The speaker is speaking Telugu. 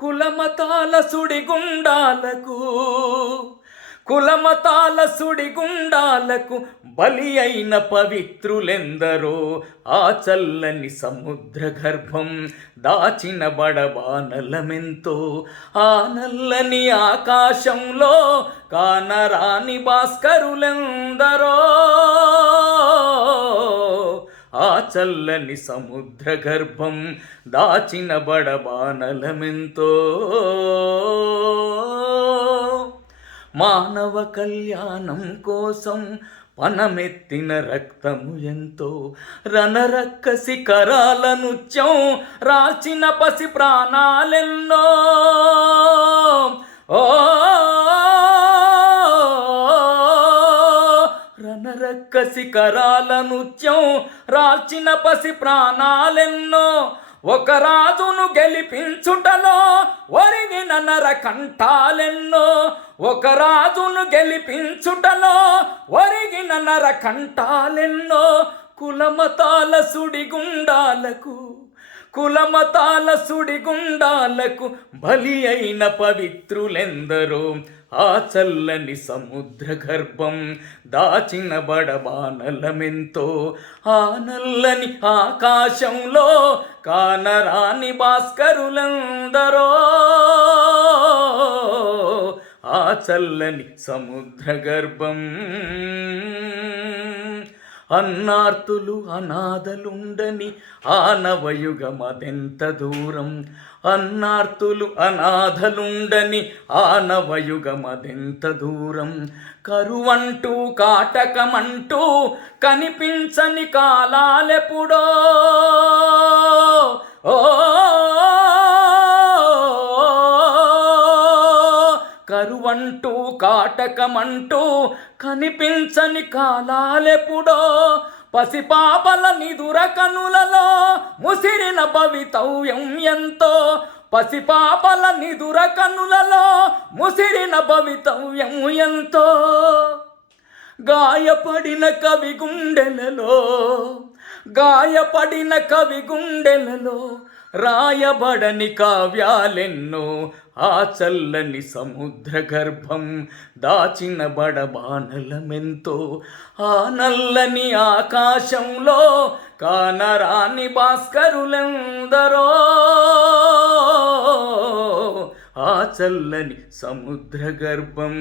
కులమతాల సుడిగుండాలకు కులమతాల సుడిగుండాలకు బలి అయిన పవిత్రులెందరో ఆ చల్లని సముద్ర గర్భం దాచిన బడబానలమెంతో ఆ నల్లని ఆకాశంలో కానరాని భాస్కరులెందరో. చల్లని సముద్ర గర్భం దాచిన బడబానలమెంతో. మానవ కళ్యాణం కోసం పనమెత్తిన రక్తము ఎంతో. రణరక్క శిఖరాల నృత్యం రాచిన పసి ప్రాణాలెన్నో రక్క శిఖరాల నృత్యం రాల్చిన పసి ప్రాణాలెన్నో ఒక రాజును గెలిపించుటలో ఒరిగిన నర కంఠాలెన్నో ఒక రాజును గెలిపించుటలో ఒరిగిన నర కంఠాలెన్నో కులమతాల సుడిగుండాలకు కులమతాల సుడిగుండాలకు బలి అయిన పవిత్రులెందరో ఆ చల్లని సముద్ర గర్భం దాచిన బడబానలమెంతో ఆ నల్లని ఆకాశంలో కానరాని భాస్కరులందరో ఆ చల్లని సముద్ర గర్భం అన్నార్తులు అనాథలుండని ఆనవయుగమదెంత దూరం? అన్నార్తులు అనాథలుండని ఆనవయుగమదెంత దూరం? కరువంటూ కాటకమంటూ కనిపించని కాలాలెప్పుడో కరువంటూ కాటకమంటూ కనిపించని కాలాలెప్పుడో పసిపాపల నిదుర కనులలో ముసిరిన భవితవ్యం ఎంతో. పసిపాపల నిదుర కనులలో ముసిరిన భవితవ్యం ఎంతో. గాయపడిన కవి గుండెలలో గాయపడిన కవి గుండెలలో రాయబడని కావ్యాలెన్నో ఆ చల్లని సముద్ర గర్భం దాచిన బడబానలమెంతో ఆ నల్లని ఆకాశంలో కానరాని భాస్కరులెందరో ఆ చల్లని సముద్ర గర్భం